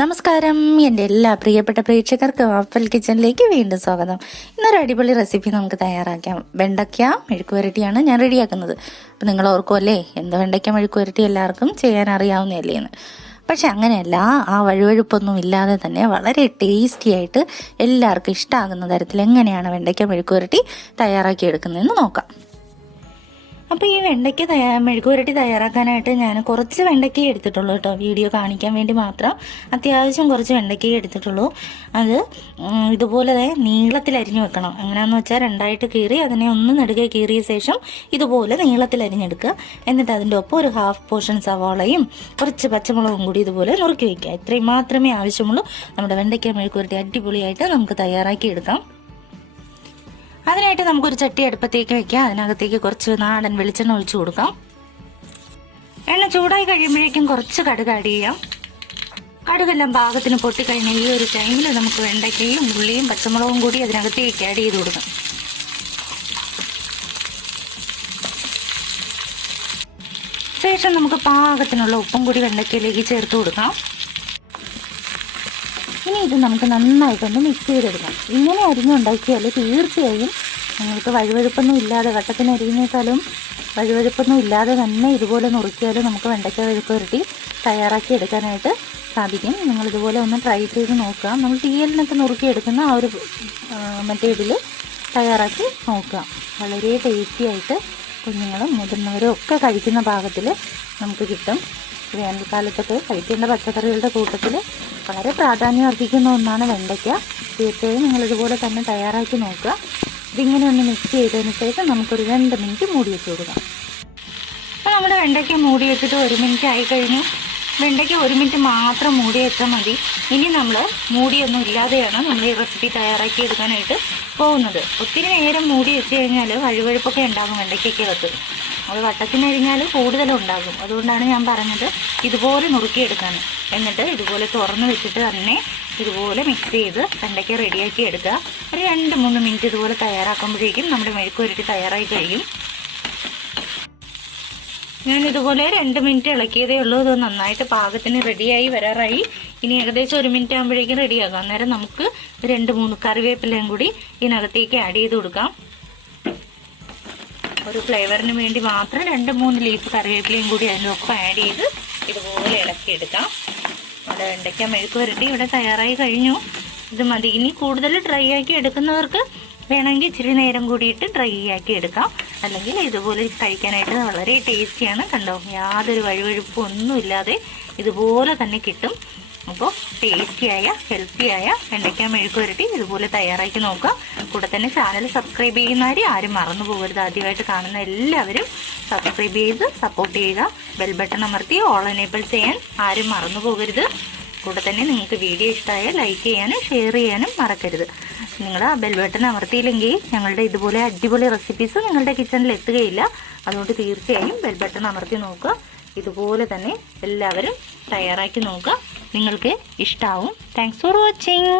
നമസ്കാരം. എന്റെ എല്ലാ പ്രിയപ്പെട്ട പ്രേക്ഷകർക്കും ആപ്പൽ കിച്ചണിലേക്ക് വീണ്ടും സ്വാഗതം. ഇന്നൊരു അടിപൊളി റെസിപ്പി നമുക്ക് തയ്യാറാക്കാം. വെണ്ടയ്ക്ക മെഴുക്കുവരട്ടിയാണ് ഞാൻ റെഡിയാക്കുന്നത്. അപ്പം നിങ്ങൾ ഓർക്കുമല്ലേ എന്ത് വെണ്ടയ്ക്ക മെഴുക്കുവരട്ടി എല്ലാവർക്കും ചെയ്യാൻ അറിയാവുന്നതല്ലേ എന്ന്. പക്ഷെ അങ്ങനെയല്ല ആ വഴുവഴുപ്പൊന്നും ഇല്ലാതെ തന്നെ വളരെ ടേസ്റ്റി ആയിട്ട് എല്ലാവർക്കും ഇഷ്ടമാകുന്ന തരത്തിൽ എങ്ങനെയാണ് വെണ്ടയ്ക്ക മെഴുക്കുവരട്ടി തയ്യാറാക്കി എടുക്കുന്നതെന്ന് നോക്കാം. അപ്പോൾ ഈ വെണ്ടയ്ക്ക തയ്യാ മെഴുകുപുരട്ടി തയ്യാറാക്കാനായിട്ട് ഞാൻ കുറച്ച് വെണ്ടയ്ക്ക എടുത്തിട്ടുള്ളൂ കേട്ടോ. വീഡിയോ കാണിക്കാൻ വേണ്ടി മാത്രം. അത്യാവശ്യം കുറച്ച് വെണ്ടയ്ക്ക എടുത്തിട്ടുള്ളൂ. അത് ഇതുപോലെ നീളത്തിൽ അരിഞ്ഞു വെക്കണം. എങ്ങനെയാണെന്ന് വെച്ചാൽ രണ്ടായിട്ട് കീറി അതിനെ ഒന്ന് നെടുകെ കീറിയ ശേഷം ഇതുപോലെ നീളത്തിൽ അരിഞ്ഞെടുക്കുക. എന്നിട്ട് അതിന്റെ ഒപ്പം ഒരു ഹാഫ് പോർഷൻ സവാളയും കുറച്ച് പച്ചമുളകും കൂടി ഇതുപോലെ നുറുക്കി വയ്ക്കുക ഇത്രയും മാത്രമേ ആവശ്യമുള്ളൂ. നമ്മുടെ വെണ്ടയ്ക്ക മെഴുകുപുരട്ടി അടിപൊളിയായിട്ട് നമുക്ക് തയ്യാറാക്കി എടുക്കാം. അതിനായിട്ട് നമുക്കൊരു ചട്ടി അടുപ്പത്തേക്ക് വെക്കാം. അതിനകത്തേക്ക് കുറച്ച് നാടൻ വെളിച്ചെണ്ണ ഒഴിച്ചു കൊടുക്കാം. എണ്ണ ചൂടായി കഴിയുമ്പോഴേക്കും കുറച്ച് കടുക് ആഡ് ചെയ്യാം. കടുകെല്ലാം പാകത്തിന് പൊട്ടിക്കഴിഞ്ഞ ഈ ഒരു ടൈമിൽ നമുക്ക് വെണ്ടയ്ക്കയും ഉള്ളിയും പച്ചമുളകും കൂടി അതിനകത്തേക്ക് ആഡ് ചെയ്ത് കൊടുക്കാം. ശേഷം നമുക്ക് പാകത്തിനുള്ള ഉപ്പും കൂടി വെണ്ടയ്ക്കയിലേക്ക് ചേർത്ത് കൊടുക്കാം. ഇനി ഇത് നമുക്ക് നന്നായിട്ടൊന്ന് മിക്സ് ചെയ്തെടുക്കാം. ഇങ്ങനെ അരിഞ്ഞുണ്ടാക്കിയാൽ തീർച്ചയായും നിങ്ങൾക്ക് വഴുവഴുപ്പൊന്നും ഇല്ലാതെ വട്ടത്തിന് അരിഞ്ഞേക്കാളും വഴുവഴുപ്പൊന്നും ഇല്ലാതെ തന്നെ ഇതുപോലെ നുറുക്കിയാൽ നമുക്ക് വെണ്ടയ്ക്ക വഴുപ്പ് പുരട്ടി തയ്യാറാക്കി എടുക്കാനായിട്ട് സാധിക്കും. നിങ്ങളിതുപോലെ ഒന്ന് ട്രൈ ചെയ്ത് നോക്കുക. നമ്മൾ തീയലിനൊക്കെ നുറുക്കിയെടുക്കുന്ന ആ ഒരു മെത്തേഡിൽ തയ്യാറാക്കി നോക്കുക. വളരെ ടേസ്റ്റി ആയിട്ട് കുഞ്ഞുങ്ങളും മുതിർന്നവരും ഒക്കെ കഴിക്കുന്ന പാകത്തിൽ നമുക്ക് കിട്ടും. വേനൽക്കാലത്തൊക്കെ കഴിക്കേണ്ട പച്ചക്കറികളുടെ കൂട്ടത്തിൽ വളരെ പ്രാധാന്യം അർഹിക്കുന്ന ഒന്നാണ് വെണ്ടയ്ക്ക. തീർച്ചയായും നിങ്ങളിതുപോലെ തന്നെ തയ്യാറാക്കി നോക്കുക. ഇതിങ്ങനെ ഒന്ന് മിക്സ് ചെയ്തതിന് ശേഷം നമുക്കൊരു രണ്ട് മിനിറ്റ് മൂടി വെച്ച് കൊടുക്കാം. അപ്പോൾ നമ്മുടെ വെണ്ടയ്ക്ക മൂടി വെച്ചിട്ട് ഒരു മിനിറ്റ് ആയി കഴിഞ്ഞു. വെണ്ടയ്ക്ക ഒരു മിനിറ്റ് മാത്രം മൂടി വെച്ചാൽ മതി. ഇനി നമ്മൾ മൂടിയൊന്നും ഇല്ലാതെയാണ് നമ്മൾ ഈ റെസിപ്പി തയ്യാറാക്കി എടുക്കാനായിട്ട് പോകുന്നത്. ഒത്തിരി നേരം മൂടി വെച്ച് കഴിഞ്ഞാൽ വഴുവഴുപ്പൊക്കെ ഉണ്ടാകും വെണ്ടയ്ക്കകത്ത് അത് വട്ടത്തിനരിഞ്ഞാൽ കൂടുതലും ഉണ്ടാകും. അതുകൊണ്ടാണ് ഞാൻ പറഞ്ഞത് ഇതുപോലെ നുറുക്കിയെടുക്കാൻ എന്നിട്ട് ഇതുപോലെ തുറന്ന് വെച്ചിട്ട് തന്നെ ഇതുപോലെ മിക്സ് ചെയ്ത് വെണ്ടയ്ക്ക റെഡിയാക്കി എടുക്കുക. ഒരു രണ്ട് മൂന്ന് മിനിറ്റ് ഇതുപോലെ തയ്യാറാക്കുമ്പോഴേക്കും നമ്മുടെ മെഴുക്ക് ഉരുട്ടി തയ്യാറായി കഴിയും. ഞാൻ ഇതുപോലെ രണ്ട് മിനിറ്റ് ഇളക്കിയതേ ഉള്ളൂ. ഇത് നന്നായിട്ട് പാകത്തിന് റെഡിയായി വരാറായി. ഇനി ഏകദേശം ഒരു മിനിറ്റ് ആകുമ്പോഴേക്കും റെഡിയാകാം അന്നേരം നമുക്ക് രണ്ട് മൂന്ന് കറിവേപ്പിലയും കൂടി ഇതിനകത്തേക്ക് ആഡ് ചെയ്ത് കൊടുക്കാം. ഒരു ഫ്ലേവറിന് വേണ്ടി മാത്രം രണ്ട് മൂന്ന് ലീഫ് കറിവേപ്പിലയും കൂടി അതിന്റെ ഒപ്പം ആഡ് ചെയ്ത് ഇതുപോലെ ഇളക്കിയെടുക്കാം. നമ്മുടെ വെണ്ടയ്ക്ക മെഴുക്ക് പുരട്ടി ഇവിടെ തയ്യാറായി കഴിഞ്ഞു. ഇത് മതി. ഇനി കൂടുതൽ ഡ്രൈ ആക്കി എടുക്കുന്നവർക്ക് വേണമെങ്കിൽ ഇച്ചിരി നേരം കൂടിയിട്ട് ഡ്രൈ ആക്കി എടുക്കാം. അല്ലെങ്കിൽ ഇതുപോലെ കഴിക്കാനായിട്ട് വളരെ ടേസ്റ്റിയാണ് കണ്ടോ? യാതൊരു വഴുവഴുപ്പും ഒന്നുമില്ലാതെ ഇതുപോലെ തന്നെ കിട്ടും. അപ്പോൾ ടേസ്റ്റിയായ ഹെൽത്തിയായ വെണ്ടയ്ക്ക മെഴുക്ക് പുരട്ടി ഇതുപോലെ തയ്യാറാക്കി നോക്കുക. കൂടെ തന്നെ ചാനൽ സബ്സ്ക്രൈബ് ചെയ്യുന്നവർ ആരും മറന്നു പോകരുത്. ആദ്യമായിട്ട് കാണുന്ന എല്ലാവരും സബ്സ്ക്രൈബ് ചെയ്ത് സപ്പോർട്ട് ചെയ്യുക. ബെൽ ബട്ടൺ അമർത്തി ഓൾ എനേബിൾ ചെയ്യാൻ ആരും മറന്നു പോകരുത്. കൂടെ തന്നെ നിങ്ങൾക്ക് വീഡിയോ ഇഷ്ടമായ ലൈക്ക് ചെയ്യാനും ഷെയർ ചെയ്യാനും മറക്കരുത്. നിങ്ങൾ ആ ബെൽ ബട്ടൺ അമർത്തിയില്ലെങ്കിൽ ഞങ്ങളുടെ ഇതുപോലെ അടിപൊളി റെസിപ്പീസ് നിങ്ങളുടെ കിച്ചണിൽ എത്തുകയില്ല. അതുകൊണ്ട് തീർച്ചയായും ബെൽ ബട്ടൺ അമർത്തി നോക്കുക. ഇതുപോലെ തന്നെ എല്ലാവരും തയ്യാറാക്കി നോക്കുക. നിങ്ങൾക്ക് ഇഷ്ടാവും. Thanks for watching